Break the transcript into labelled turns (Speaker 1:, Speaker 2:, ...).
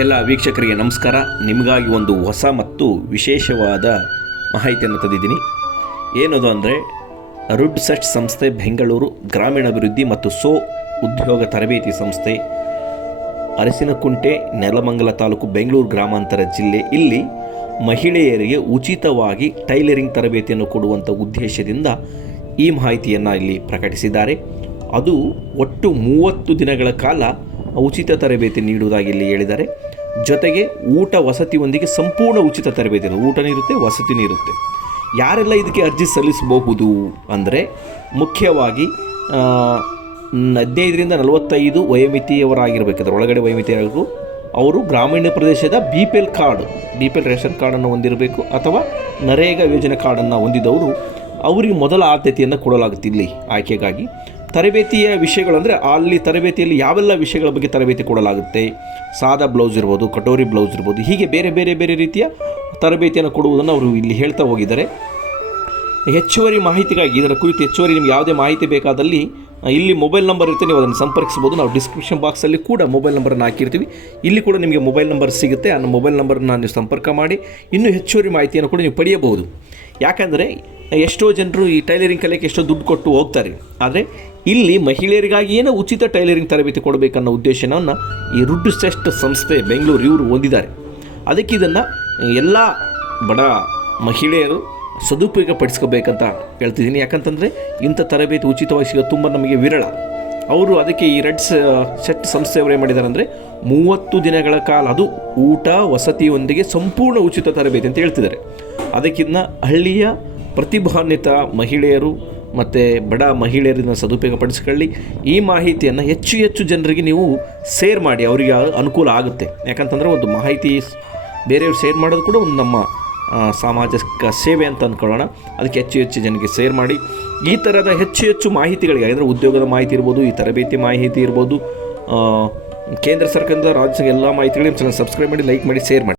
Speaker 1: ಎಲ್ಲ ವೀಕ್ಷಕರಿಗೆ ನಮಸ್ಕಾರ. ನಿಮಗಾಗಿ ಒಂದು ಹೊಸ ಮತ್ತು ವಿಶೇಷವಾದ ಮಾಹಿತಿಯನ್ನು ತಂದಿದ್ದೀನಿ. ಏನದು ಅಂದರೆ ರುಡ್ ಸಚ್ ಸಂಸ್ಥೆ ಬೆಂಗಳೂರು ಗ್ರಾಮೀಣಾಭಿವೃದ್ಧಿ ಮತ್ತು ಸೋ ಉದ್ಯೋಗ ತರಬೇತಿ ಸಂಸ್ಥೆ ಅರಸಿನಕುಂಟೆ, ನೆಲಮಂಗಲ ತಾಲೂಕು ಬೆಂಗಳೂರು ಗ್ರಾಮಾಂತರ ಜಿಲ್ಲೆ. ಇಲ್ಲಿ ಮಹಿಳೆಯರಿಗೆ ಉಚಿತವಾಗಿ ಟೈಲರಿಂಗ್ ತರಬೇತಿಯನ್ನು ಕೊಡುವಂಥ ಉದ್ದೇಶದಿಂದ ಈ ಮಾಹಿತಿಯನ್ನು ಇಲ್ಲಿ ಪ್ರಕಟಿಸಿದ್ದಾರೆ. ಅದು ಒಟ್ಟು ಮೂವತ್ತು ದಿನಗಳ ಕಾಲ ಉಚಿತ ತರಬೇತಿ ನೀಡುವುದಾಗಿ ಇಲ್ಲಿ ಹೇಳಿದ್ದಾರೆ. ಜೊತೆಗೆ ಊಟ ವಸತಿಯೊಂದಿಗೆ ಸಂಪೂರ್ಣ ಉಚಿತ ತರಬೇತಿ ಊಟನೂ ಇರುತ್ತೆ ವಸತಿನೂ ಇರುತ್ತೆ ಯಾರೆಲ್ಲ ಇದಕ್ಕೆ ಅರ್ಜಿ ಸಲ್ಲಿಸಬಹುದು ಅಂದರೆ ಮುಖ್ಯವಾಗಿ ಹದಿನೈದರಿಂದ ನಲವತ್ತೈದು ವಯೋಮಿತಿಯವರಾಗಿರ್ಬೇಕು. ಅದರ ಒಳಗಡೆ ವಯೋಮಿತಿಯಾಗಬೇಕು ಅವರು ಗ್ರಾಮೀಣ ಪ್ರದೇಶದ B P L card B P L ration ಕಾರ್ಡನ್ನು ಹೊಂದಿರಬೇಕು ಅಥವಾ ನರೇಗಾ ಯೋಜನೆ ಕಾರ್ಡನ್ನು ಹೊಂದಿದವರು, ಅವರಿಗೆ ಮೊದಲ ಆದ್ಯತೆಯನ್ನು ಕೊಡಲಾಗುತ್ತೆ ಇಲ್ಲಿ ಆಯ್ಕೆಗಾಗಿ ತರಬೇತಿಯ ವಿಷಯಗಳು ಅಂದರೆ ಅಲ್ಲಿ ತರಬೇತಿಯಲ್ಲಿ ಯಾವೆಲ್ಲ ವಿಷಯಗಳ ಬಗ್ಗೆ ತರಬೇತಿ ಕೊಡಲಾಗುತ್ತೆ? ಸಾದಾ ಬ್ಲೌಸ್ ಇರ್ಬೋದು, ಕಟೋರಿ ಬ್ಲೌಸ್ ಇರ್ಬೋದು, ಹೀಗೆ ಬೇರೆ ಬೇರೆ ಬೇರೆ ರೀತಿಯ ತರಬೇತಿಯನ್ನು ಕೊಡುವುದನ್ನು ಅವರು ಇಲ್ಲಿ ಹೇಳ್ತಾ ಹೋಗಿದ್ದಾರೆ. ಹೆಚ್ಚುವರಿ ಮಾಹಿತಿಗಾಗಿ, ಇದರ ಕುರಿತು ಹೆಚ್ಚುವರಿ ನಿಮ್ಗೆ ಯಾವುದೇ ಮಾಹಿತಿ ಬೇಕಾದಲ್ಲಿ ಇಲ್ಲಿ ಮೊಬೈಲ್ ನಂಬರ್ ಇರುತ್ತೆ, ನೀವು ಅದನ್ನು ಸಂಪರ್ಕಿಸ್ಬೋದು ನಾವು ಡಿಸ್ಕ್ರಿಪ್ಷನ್ ಬಾಕ್ಸಲ್ಲಿ ಕೂಡ ಮೊಬೈಲ್ ನಂಬರನ್ನು ಹಾಕಿರ್ತೀವಿ. ಇಲ್ಲಿ ಕೂಡ ನಿಮಗೆ ಮೊಬೈಲ್ ನಂಬರ್ ಸಿಗುತ್ತೆ. ಆ ಮೊಬೈಲ್ ನಂಬರನ್ನ ನೀವು ಸಂಪರ್ಕ ಮಾಡಿ, ಇನ್ನೂ ಹೆಚ್ಚುವರಿ ಮಾಹಿತಿಯನ್ನು ಕೂಡ ನೀವು ಪಡೆಯಬಹುದು. ಯಾಕಂದರೆ ಎಷ್ಟೋ ಜನರು ಈ ಟೈಲರಿಂಗ್ ಕಲಿಯಕ್ಕೆ ಎಷ್ಟೋ ದುಡ್ಡು ಕೊಟ್ಟು ಹೋಗ್ತಾರೆ. ಆದರೆ ಇಲ್ಲಿ ಮಹಿಳೆಯರಿಗಾಗಿ ಏನೋ ಉಚಿತ ಟೈಲರಿಂಗ್ ತರಬೇತಿ ಕೊಡಬೇಕನ್ನೋ ಉದ್ದೇಶವನ್ನು ಈ ರುಡ್ ಶ್ರೇಷ್ಠ ಸಂಸ್ಥೆ ಬೆಂಗಳೂರು ಇವರು ಹೊಂದಿದ್ದಾರೆ ಅದಕ್ಕೆ ಇದನ್ನು ಎಲ್ಲ ಬಡ ಮಹಿಳೆಯರು ಸದುಪಯೋಗ ಪಡಿಸ್ಕೋಬೇಕಂತ ಹೇಳ್ತಿದ್ದೀನಿ. ಯಾಕಂತಂದರೆ ಇಂಥ ತರಬೇತಿ ಉಚಿತವಾಗಿ ಸಿಗೋದು ತುಂಬ ನಮಗೆ ವಿರಳ. ಅವರು ಅದಕ್ಕೆ ಈ ರೆಡ್ ಸೆಟ್ ಸಂಸ್ಥೆಯವರು ಏನು ಮಾಡಿದ್ದಾರೆ ಅಂದರೆ ಮೂವತ್ತು ದಿನಗಳ ಕಾಲ ಅದು ಊಟ, ವಸತಿಯೊಂದಿಗೆ ಸಂಪೂರ್ಣ ಉಚಿತ ತರಬೇತಿ ಅಂತ ಹೇಳ್ತಿದ್ದಾರೆ. ಅದಕ್ಕಿಂತ ಹಳ್ಳಿಯ ಪ್ರತಿಭಾನ್ವಿತ ಮಹಿಳೆಯರು ಮತ್ತು ಬಡ ಮಹಿಳೆಯರನ್ನ ಸದುಪಯೋಗ ಪಡಿಸ್ಕೊಳ್ಳಿ ಈ ಮಾಹಿತಿಯನ್ನು ಹೆಚ್ಚು ಹೆಚ್ಚು ಜನರಿಗೆ ನೀವು ಸೇರ್ ಮಾಡಿ, ಅವರಿಗೆ ಅನುಕೂಲ ಆಗುತ್ತೆ. ಯಾಕಂತಂದರೆ ಒಂದು ಮಾಹಿತಿ ಬೇರೆಯವ್ರು ಶೇರ್ ಮಾಡೋದು ಕೂಡ ಒಂದು ನಮ್ಮ ಸಾಮಾಜಿಕ ಸೇವೆ ಅಂತ ಅಂದ್ಕೊಳ್ಳೋಣ. ಅದಕ್ಕೆ ಹೆಚ್ಚು ಹೆಚ್ಚು ಜನಕ್ಕೆ ಶೇರ್ ಮಾಡಿ. ಈ ಥರದ ಹೆಚ್ಚು ಹೆಚ್ಚು ಮಾಹಿತಿಗಳಿಗೆ ಅಂದರೆ ಉದ್ಯೋಗದ ಮಾಹಿತಿ ಇರ್ಬೋದು, ಈ ತರಬೇತಿ ಮಾಹಿತಿ ಇರ್ಬೋದು ಕೇಂದ್ರ ಸರ್ಕಾರದ, ರಾಜ್ಯದ ಎಲ್ಲ ಮಾಹಿತಿಗಳಿಗೆ ಸಬ್ಸ್ಕ್ರೈಬ್ ಮಾಡಿ ಲೈಕ್ ಮಾಡಿ ಶೇರ್ ಮಾಡಿ.